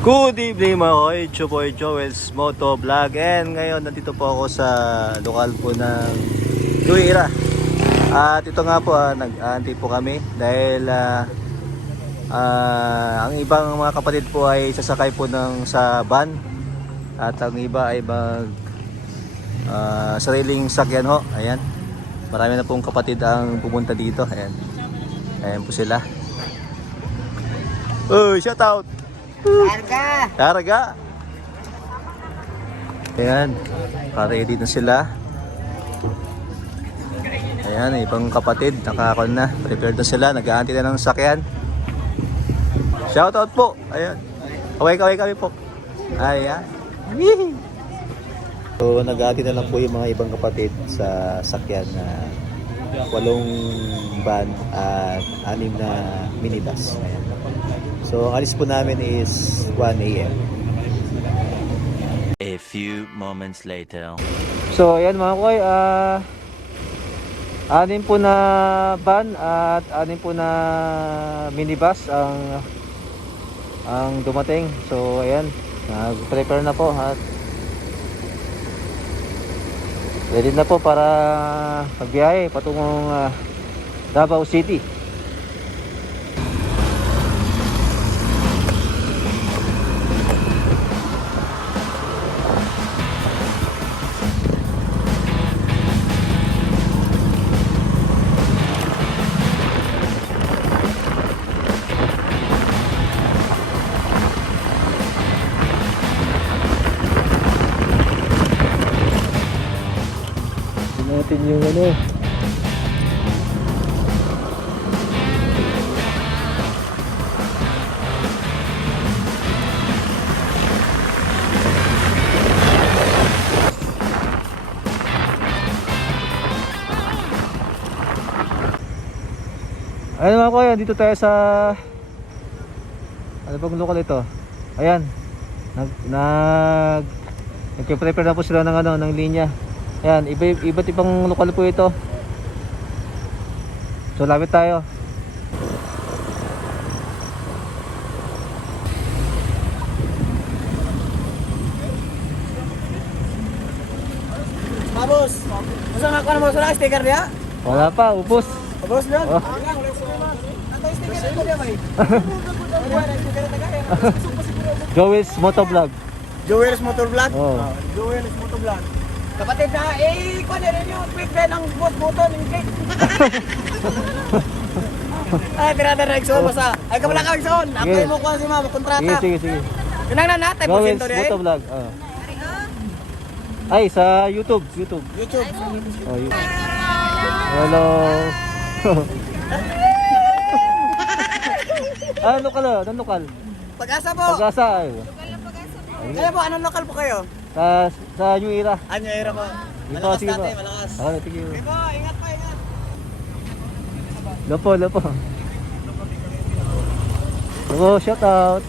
Good evening mga koy, Chuboy Joel's Moto Vlog. And ngayon nandito po ako sa lokal po ng Tuira At ito nga po, ah, nag-aantay po kami Dahil ah, ah, ang ibang mga kapatid po ay sasakay po ng sa van. At ang iba ay mag ah, sariling sakyan ho. Ayan, marami na pong kapatid ang pumunta dito. Ayan, ayan po sila. Uy, shout out! Larga! Targa. Ayan. Ready na sila. Ayan, ibang kapatid. Nakakon na. Prepared na sila. Nag-aantay na ng sakyan. Shoutout po. Ayan. Kaway-kaway kami po. Ayan. So, nag-aantay na lang po yung mga ibang kapatid sa sakyan na walong van at anim na minibus. Ayan. So, ang alis po namin is 1 a.m. A few moments later. So, ayan mga koy, ah anim po na van at anim po na minibus ang ang dumating. So, ayan, nag-prepare na po at ready na po para magbiyahe patungong ah, Davao City. Ano. Ayun mga kuya, dito tayo sa ano bang lokal ito? Ayan. Nag nag nagpe-prepare na po sila ng ano, ng linya. Ayan, iba iba't ibang lokal po ito. So lapit tayo. Mabos! Masa nga ko na mo sa sticker niya? Wala pa, upos. Mabos lang? Oh. Joey's Motovlog. Joel's Motor Vlog? Oh. Ah, Joel's Motor Vlog. Kapatid na, eh, kung ano rin yun, quick din ang boss motor, yung quick. Ay, tirada na Exxon, basta. Ay, kabala ka Exxon. Ako Sige. yung mukha si mama, Sige, kontrata. sige, sige. Yun ang nanatay, Joey's porsyento rin. Motovlog. Oh. Ay, sa YouTube, YouTube. YouTube. Oh, YouTube. Hello. ah, lokal ah, anong lokal? Pag-asa po. Pag-asa ay. Kaya po, anong lokal po kayo? Sa, sa New Era. Anyo, era po. Dito, Malakas sige dati, po. malakas. Ah, thank you. Okay po, ingat pa, ingat. Lopo, lopo. Lopo, shout out.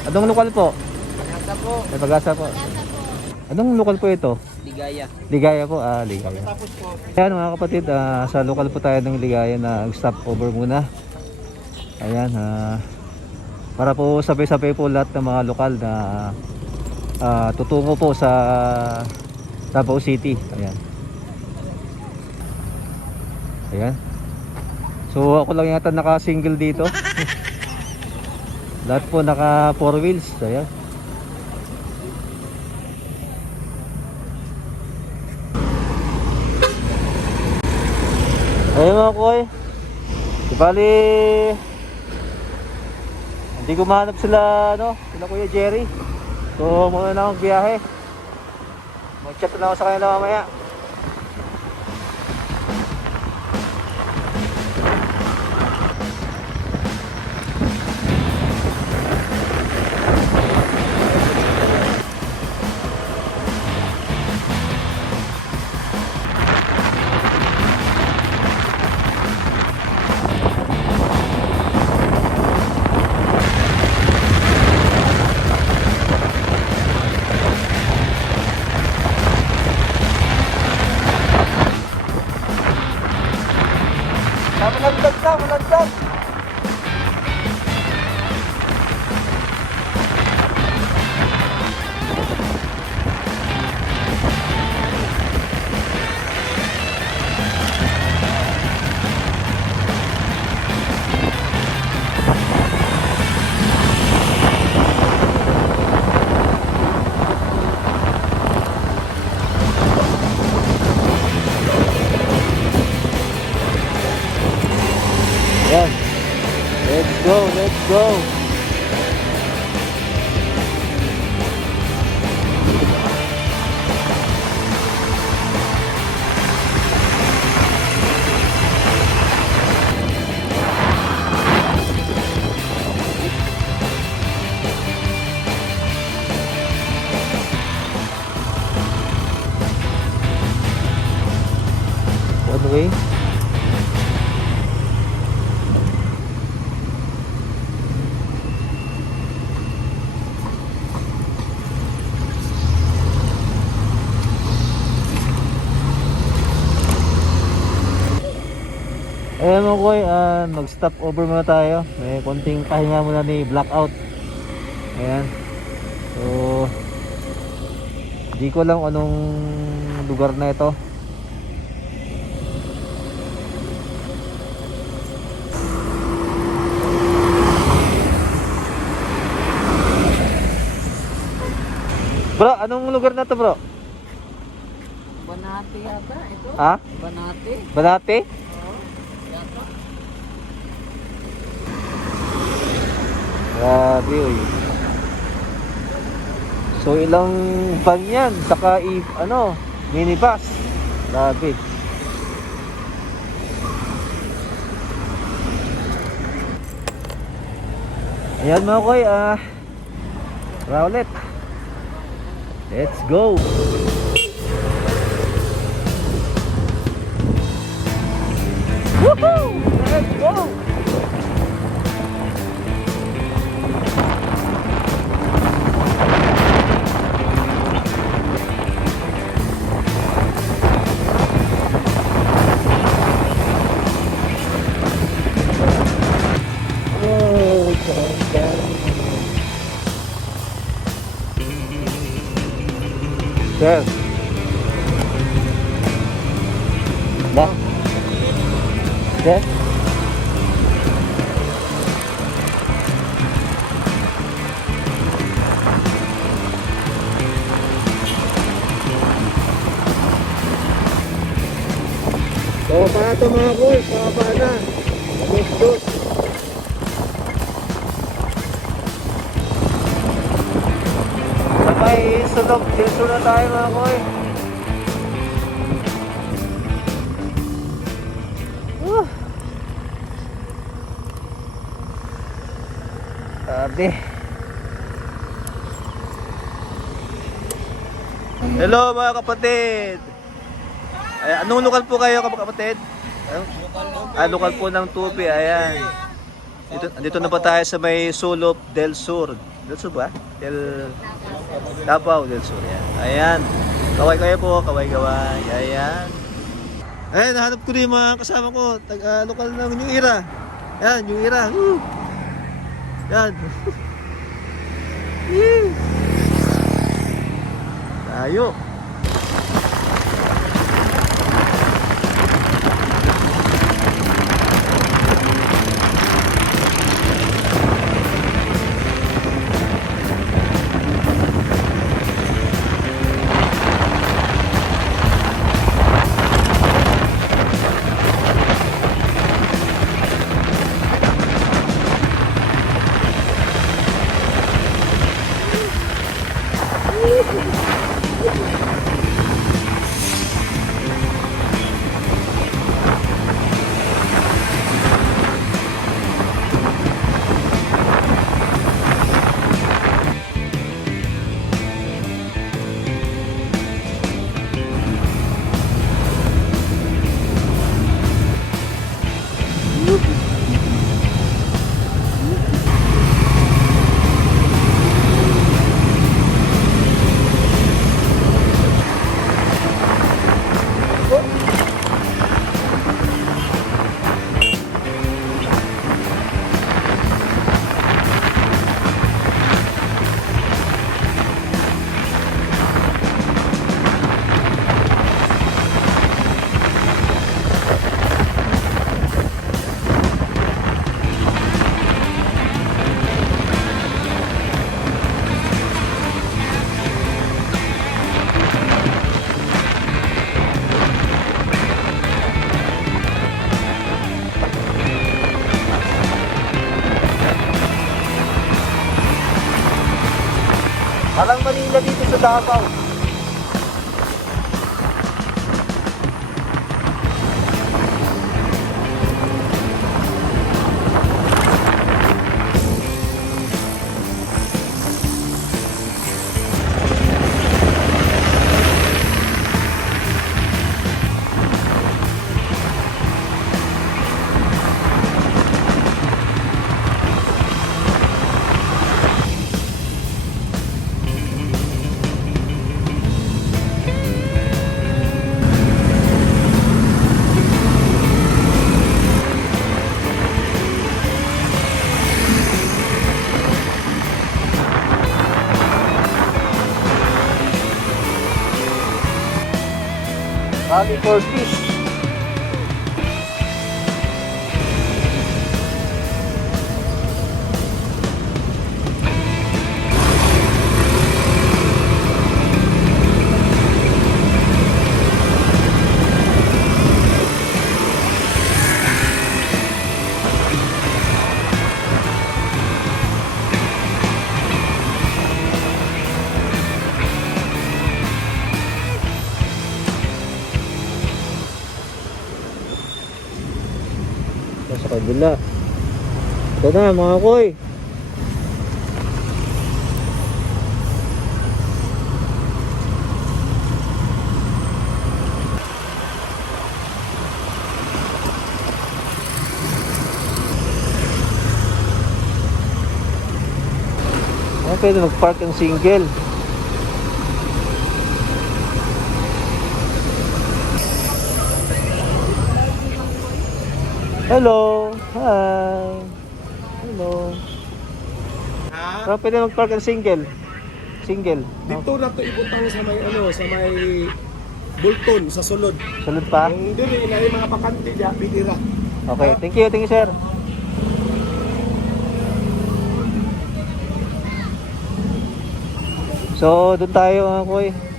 Anong lokal po? Pag-asa po. May pag-asa po. Anong lokal po ito? Ligaya. Ligaya po, ah, Ligaya. Tapos po, Ayan mga kapatid, ah, sa lokal po tayo ng Ligaya na stop over muna. Ayan, ah, para po sabay-sabay po lahat ng mga lokal na ah, tutungo po sa Davao City. Ayan. Ayan. So ako lang yata naka-single dito. lahat po naka four wheels. Ayan. Ayun mga koy. Di hindi ko mahanap sila ano, sila Kuya Jerry. So muna na akong biyahe. Mag-chat na ako sa kanila mamaya. Mag-stop over muna tayo. May konting pahinga muna ni blackout. Ayan. So, di ko lang anong lugar na ito. Bro, anong lugar na to bro? Banati yata ito. Ha? Banati. Banate? Oo. Yata. Grabe uy. So ilang van yan, saka i, ano, minibus. Grabe. Ayan mga koy, ah, Rowlet. Let's go. Woohoo! Na tayo mga boy. Uh. Sabi. Hello mga kapatid. Ay, anong lokal po kayo kap- kapatid? Ah, lokal po ng Tupi, ayan. Dito, dito na pa tayo sa may Sulop del Sur. Del Sur ba? Del Davao del Sur, yan. Ayan. Kaway kayo po, kaway kaway. Ayan. Ayan, nahanap ko rin mga kasama ko. Tag, ah, lokal ng New Era. Ayan, New Era. Woo! Yan. Yee! Tayo. Dito Rally for. Nasa kabila. Ito na mga koy. Pwede mag-park ang single. Hello. Hi. Hello. Ha? Pero pwede mag-park ang single. Single. Dito na to ibutang sa may ano, sa may Bulton sa sulod. Sunod pa? Kung dili na yung mga bakante diya pidira. Okay. Thank you. Thank you, sir. So, doon tayo mga koy.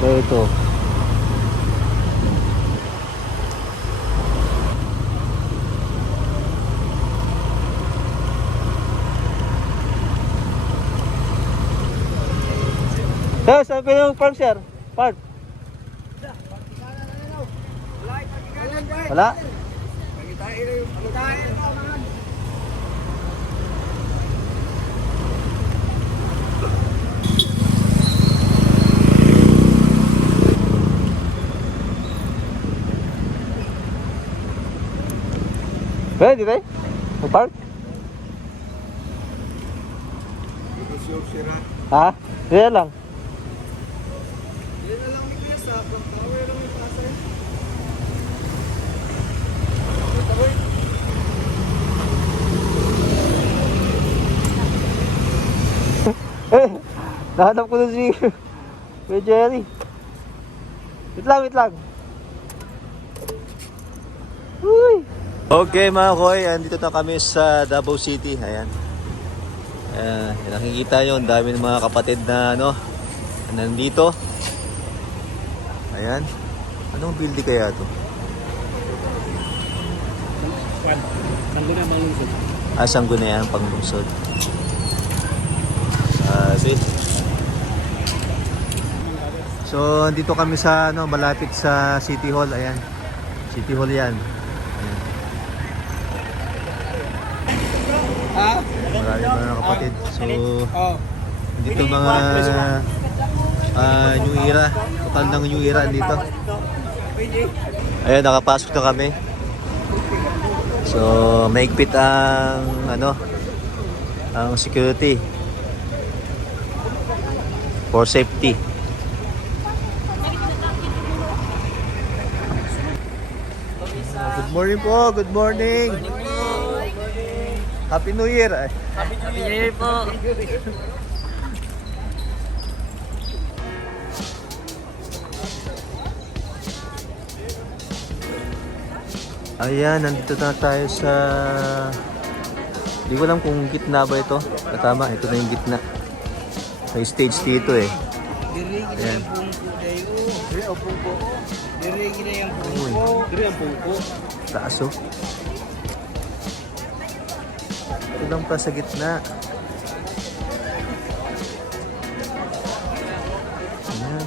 Ba ito? Sir, saan pwede mag-park, sir? Park. Wala? Pwede tayo? Mag-park? Ha? Kaya lang. Eh, nahanap ko na si Kuya Jerry. Wait lang, wait lang. Uy! Okay mga koy, andito na kami sa Davao City. Ayan. Ayan, nakikita nyo, ang dami ng mga kapatid na ano, na nandito. Ayan. Anong building kaya to? Sangguna manglungsod. Ah, Sangguniang Panglungsod. Sabi. So, dito kami sa ano, malapit sa City Hall. Ayan. City Hall 'yan. Ayan. Ha? Marami mga kapatid. So, Oh. dito mga ah, New Era. Total ng New Era dito. Ayan, nakapasok na kami. So, maigpit ang ano, ang security for safety. Good morning po, good morning. Happy New Year. Ay. Happy New Year po. Ayan, nandito na tayo sa... Hindi ko alam kung gitna ba ito. Ah, Tama, ito na yung gitna. May stage dito eh. Ayan. Diri ang pungko. Diri gina yung pungko. Diri ang pungko. Taas oh. Lang pa sa gitna. Ayan.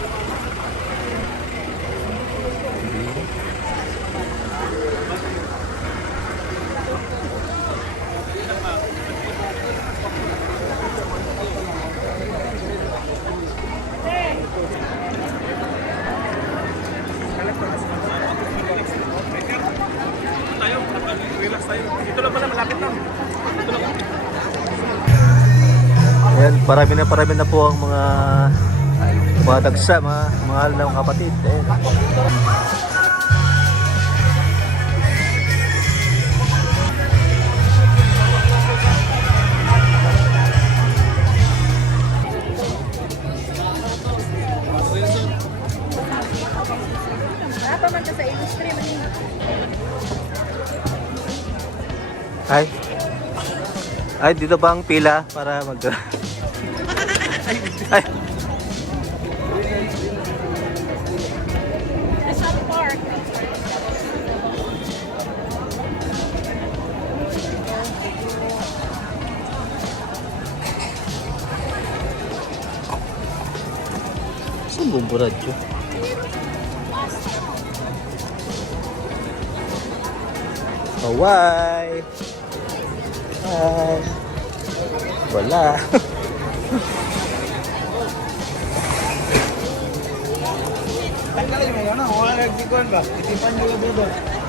parami na parami na po ang mga mga dagsa, mga mahal na mga kapatid. Man eh. Ay. Ay, dito ba ang pila para mag... Ay, saan bumburadyo? Hawaii! Hi! Wala. wala nagsikon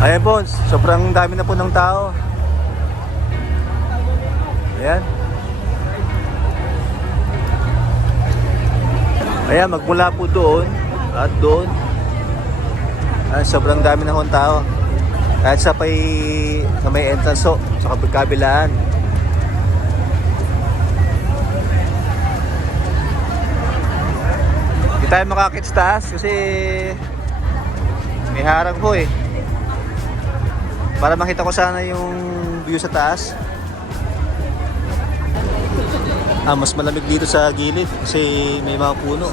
Ayan po, sobrang dami na po ng tao. Ayan. Ayan, magmula po doon at doon. Ayan, sobrang dami na hong tao. Kahit sa, pay, sa may entrance ho, sa kabilaan. Hindi tayo makakits taas kasi may harang po eh. Para makita ko sana yung view sa taas. Ah, mas malamig dito sa gilid kasi may mga puno.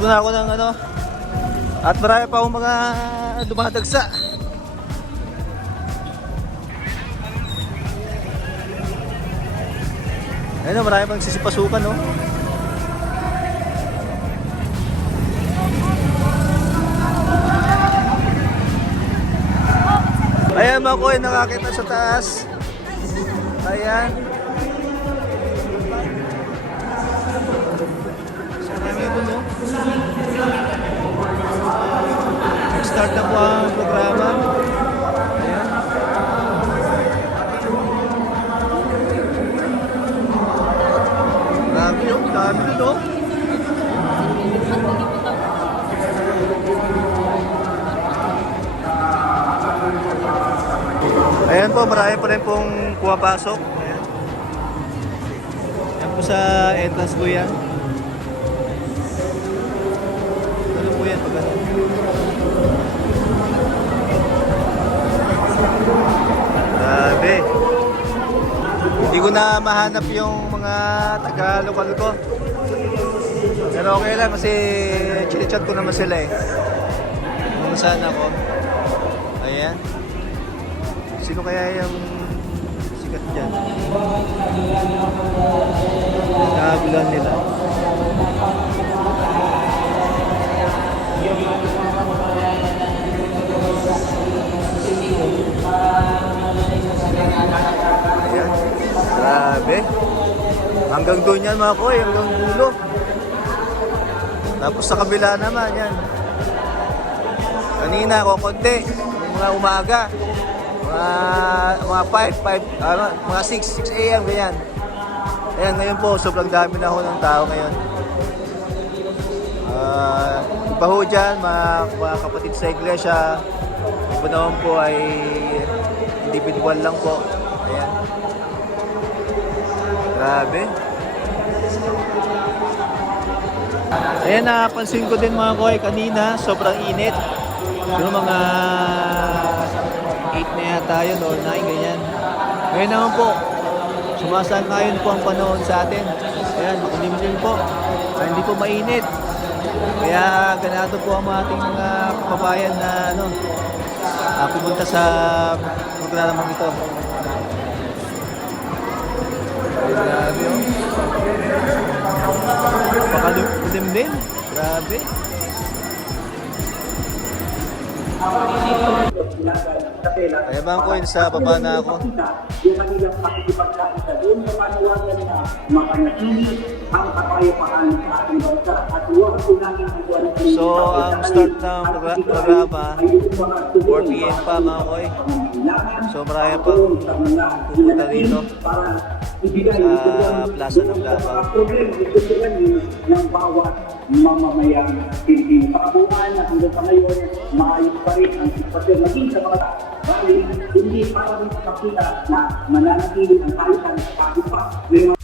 Muna ako ng ano. At marami pa akong mga dumadagsa. Ayan o, marami pang sisipasukan no. Ayan mga koy, nakakita sa taas. Ayan. Pumapasok. Ayan. Ayan po sa entrance po yan. Ano po yan pag ano? Grabe. Hindi ko na mahanap yung mga taga-lokal ko. Pero okay lang kasi chinichat ko naman sila eh. Kung saan ako. Ayan. Sino kaya yung sikat dyan? Nakagulan nila. Ayan. Grabe. Hanggang doon yan mga koy, hanggang dulo. Tapos sa kabila naman yan. Kanina ko konti, mga umaga. Mga mga 5, 5, ano, mga 6, 6 AM ganyan. Ayan, ngayon po, sobrang dami na ho ng tao ngayon. Ah, iba ho dyan, mga, mga kapatid sa iglesia, iba naman po ay individual lang po. Ayan. Grabe. Ayan, napansin ko din mga koy kanina, sobrang init. Pero mga 8 na yata yun o 9, ganyan. Ngayon naman po, sumasang-ayon po ang panahon sa atin. Ayan, makulimlim po. Ah, hindi po mainit. Kaya ganado po ang ating mga kababayan na ano, ah, pumunta sa programang ito. Grabe oh. Pakalim din. Grabe. Kaya bang coin sa baba na ako. yung kanilang pakikipagkaisa doon sa panawagan na mapanatili ang kapayapaan sa ating bansa at huwag buwan ng So, ang start ng progra- programa, 4 p.m. pa mga koy. So, marami pa pupunta dito sa Plaza ng Davao. problema ng bawat mamamayang Pilipino. Pakabuhan na hanggang sa ngayon, maayos pa rin ang sitwasyon maging sa mga dahil hindi para rin makita na mananatili ang kaayusan sa